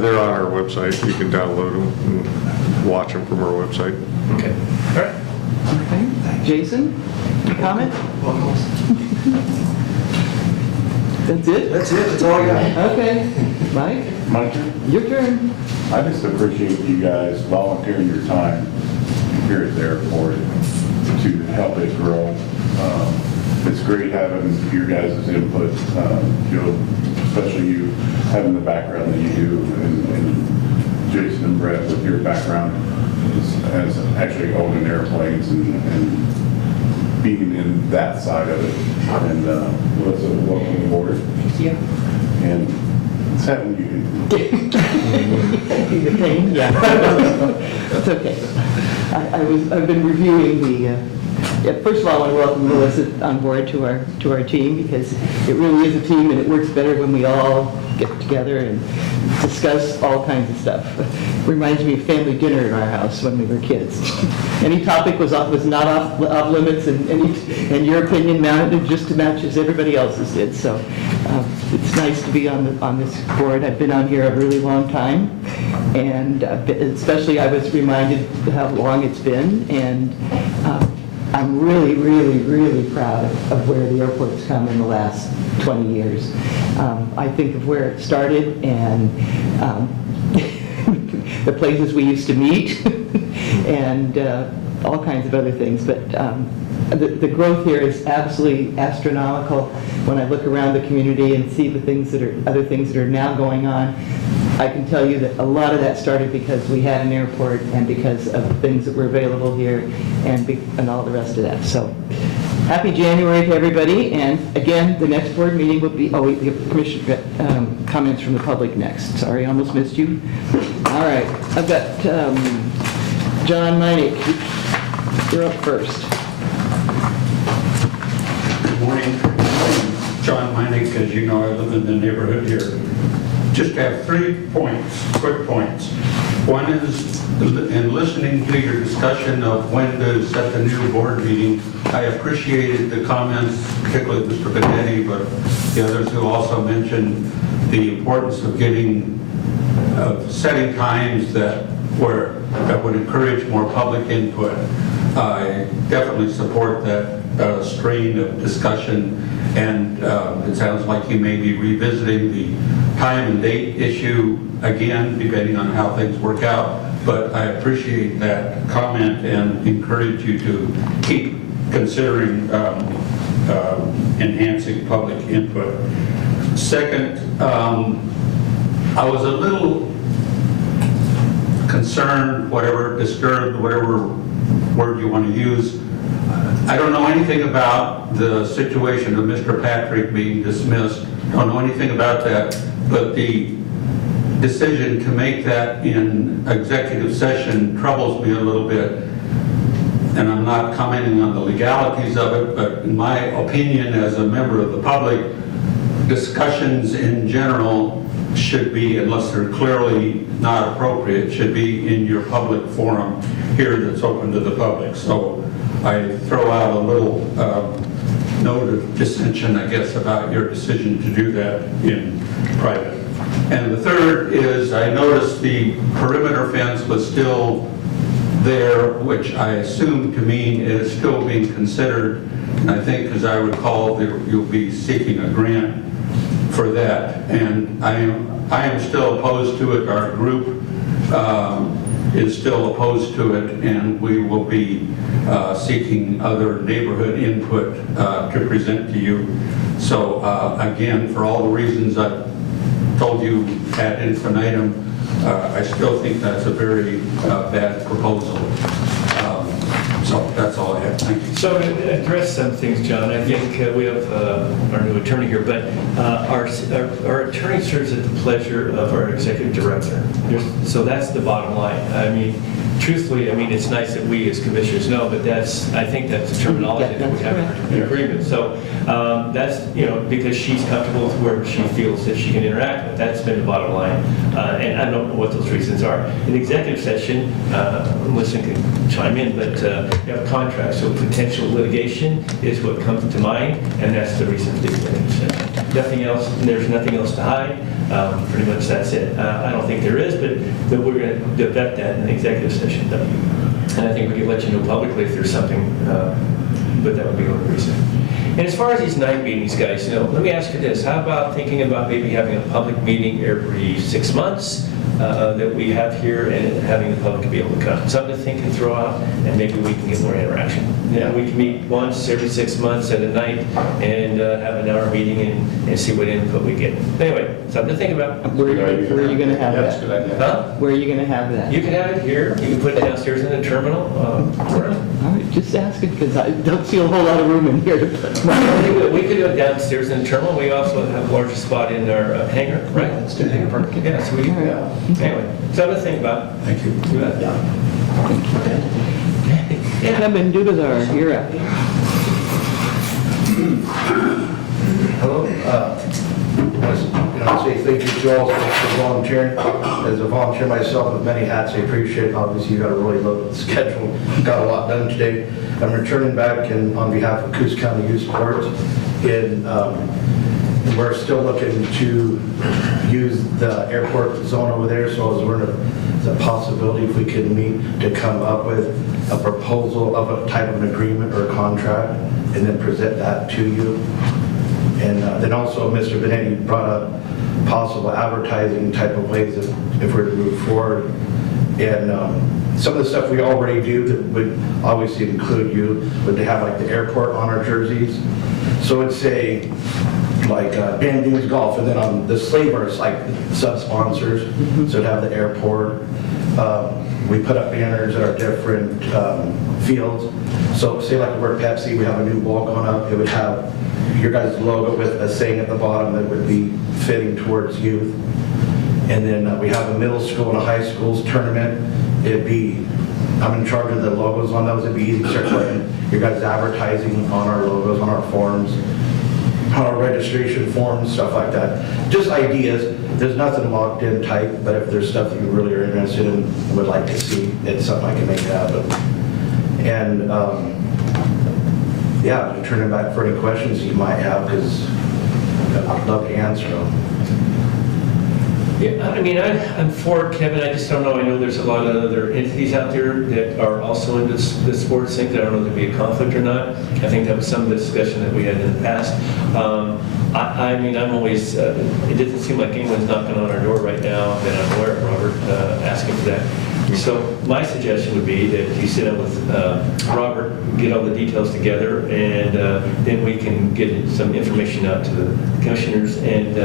They're on our website, you can download them and watch them from our website. Okay. All right. Okay. Jason, any comment? That's it? That's it, that's all I got. Okay. Mike, My turn? your turn. I just appreciate you guys volunteering your time here at the airport to help it grow. It's great having your guys' input, Joe, especially you having the background that you do, and Jason and Brett with your background as actually owning airplanes and being in that side of it. And Melissa, welcome aboard. Thank you. And it's having you. The pain? Yeah. It's okay. I've been reviewing the, first of all, I want to welcome Melissa on board to our team, because it really is a team, and it works better when we all get together and discuss all kinds of stuff. Reminds me of family dinner in our house when we were kids. Any topic was not off limits, and your opinion mounted just to match as everybody else's did. So it's nice to be on this board. I've been on here a really long time, and especially I was reminded how long it's been, and I'm really, really, really proud of where the airport's come in the last 20 years. I think of where it started and the places we used to meet and all kinds of other things. But the growth here is absolutely astronomical. When I look around the community and see the other things that are now going on, I can tell you that a lot of that started because we had an airport and because of things that were available here and all the rest of that. So happy January to everybody. And again, the next board meeting will be, we have commission comments from the public next. Sorry, I almost missed you. All right, I've got John Meinig. You're up first. Good morning. John Meinig, as you know, I live in the neighborhood here. Just have 3 points, quick points. One is, in listening to your discussion of when to set the new board meeting, I appreciated the comments, particularly Mr. Benetti, but the others who also mentioned the importance of setting times that would encourage more public input. I definitely support that strain of discussion, and it sounds like you may be revisiting the time and date issue again, depending on how things work out. But I appreciate that comment and encourage you to keep considering enhancing public input. Second, I was a little concerned, disturbed, whatever word you want to use. I don't know anything about the situation of Mr. Patrick being dismissed. Don't know anything about that, but the decision to make that in executive session troubles me a little bit. And I'm not commenting on the legalities of it, but in my opinion, as a member of the public, discussions in general should be, unless they're clearly not appropriate, should be in your public forum here that's open to the public. So I throw out a little note of dissension, I guess, about your decision to do that in private. And the third is, I noticed the perimeter fence was still there, which I assume to mean it is still being considered. And I think, as I recall, you'll be seeking a grant for that. And I am still opposed to it. Our group is still opposed to it, and we will be seeking other neighborhood input to present to you. So again, for all the reasons I've told you ad infinitum, I still think that's a very bad proposal. So that's all I have. Thank you. So to address some things, John, I think we have our new attorney here, but our attorney serves at the pleasure of our executive director. So that's the bottom line. I mean, truthfully, I mean, it's nice that we as commissioners know, but I think that's the terminology that we have in agreement. So that's, because she's comfortable with where she feels that she can interact with. That's been the bottom line. And I don't know what those reasons are. In executive session, Melissa can chime in, but you have contracts, so potential litigation is what comes to mind, and that's the reason for the executive session. Nothing else, there's nothing else to hide. Pretty much that's it. I don't think there is, but we're going to vet that in the executive session. And I think we can let you know publicly if there's something, but that would be the only reason. And as far as these night meetings, guys, let me ask you this. How about thinking about maybe having a public meeting every 6 months that we have here, and having the public be able to come? Something to think and throw out, and maybe we can get more interaction. We can meet once every 6 months at a night and have an hour meeting and see what input we get. Anyway, something to think about. Where are you going to have That's a good idea. that? Where are you going to have that? You can have it here. You can put it downstairs in the terminal. All right, just asking, because I don't see a whole lot of room in here to put. We could do it downstairs in the terminal. We also have a larger spot in our hangar, right? Let's do the hangar park. Yeah, so we can, anyway, something to think about. Thank you. Come and do with our, you're up. Hello. I say thank you, Joel, for volunteering. As a volunteer myself with many hats, I appreciate it. Obviously, you got a really loaded schedule. Got a lot done today. I'm returning back on behalf of Coos County Youth Sports. We're still looking to use the airport zone over there, so I was wondering if there's a possibility if we could meet to come up with a proposal of a type of an agreement or a contract and then present that to you. And then also Mr. Benetti brought up possible advertising type of ways if we're to move forward. And some of the stuff we already do that would obviously include you, would to have like the airport on our jerseys. So it'd say like Band Dunes Golf, and then on the sleeve it's like sub-sponsors, so it'd have the airport. We put up banners at our different fields. So say like we're Pepsi, we have a new wall going up, it would have your guys' logo with a saying at the bottom that would be fitting towards youth. And then we have a middle school and a high school's tournament. I'm in charge of the logos on those. It'd be easy to start putting your guys' advertising on our logos, on our forms. on our registration forms, stuff like that. Just ideas. There's nothing locked in tight, but if there's stuff that you really are interested in, would like to see, it's something I can make happen. And yeah, to turn it back for any questions you might have, because I'd love to answer them. Yeah, I mean, I'm for it, Kevin, I just don't know, I know there's a lot of other entities out there that are also into the sports thing, that I don't know if there'd be a conflict or not. I think that was some of the discussion that we had in the past. I mean, I'm always, it doesn't seem like anyone's knocking on our door right now that I'm aware of, Robert, asking for that. So my suggestion would be that you sit down with Robert, get all the details together, and then we can get some information out to the commissioners, and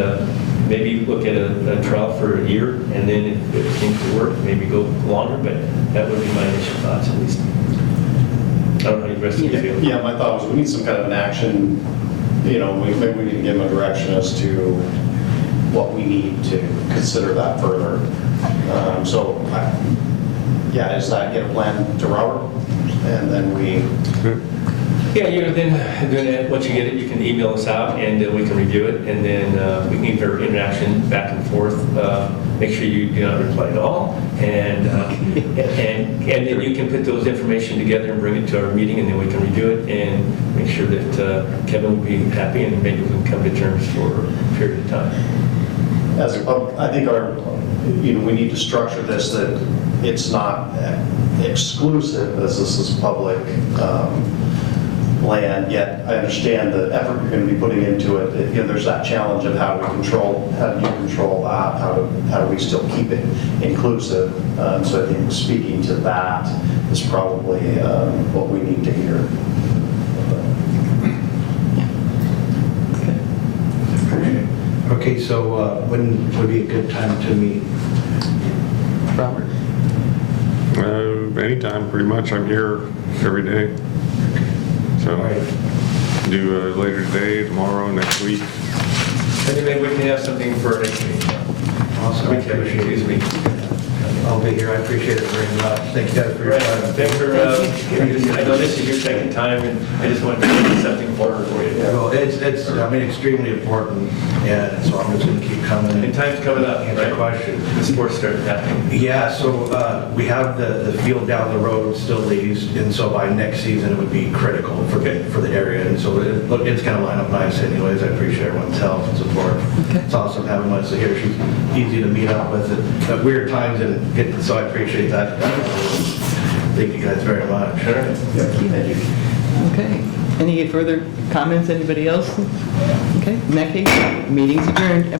maybe look at a trial for a year, and then if it seems to work, maybe go longer, but that would be my initial thoughts, at least. I don't know how the rest of you feel. Yeah, my thought was we need some kind of an action, you know, maybe we need to give them a direction as to what we need to consider that further. Yeah, is that get a plan to Robert, and then we... Yeah, then once you get it, you can email us out, and we can review it, and then we can keep our interaction back and forth. Make sure you do not reply at all, and then you can put those information together and bring it to our meeting, and then we can review it and make sure that Kevin will be happy, and maybe we can come to terms for a period of time. I think we need to structure this that it's not exclusive, as this is public land, yet I understand the effort you're going to be putting into it. You know, there's that challenge of how do you control that, how do we still keep it inclusive? So I think speaking to that is probably what we need to hear. Okay, so when would be a good time to meet? Robert? Anytime, pretty much. I'm here every day. So do later today, tomorrow, next week. And then maybe we can have something for next meeting. Awesome. Excuse me. I'll be here. I appreciate it very much. Thank you guys for your time. Thanks for, I know this is your second time, and I just wanted to do something for you. Well, it's extremely important, and so I'm just going to keep coming. And time's coming up, right? Question. The sports started happening. Yeah, so we have the field down the road still leased, and so by next season it would be critical for the area, and so it's going to line up nice anyways. I appreciate everyone's help and support. It's awesome having Leslie here. She's easy to meet up with at weird times, so I appreciate that. Thank you guys very much. All right. Thank you. Okay. Any further comments, anybody else? Okay, in that case, meeting's adjourned.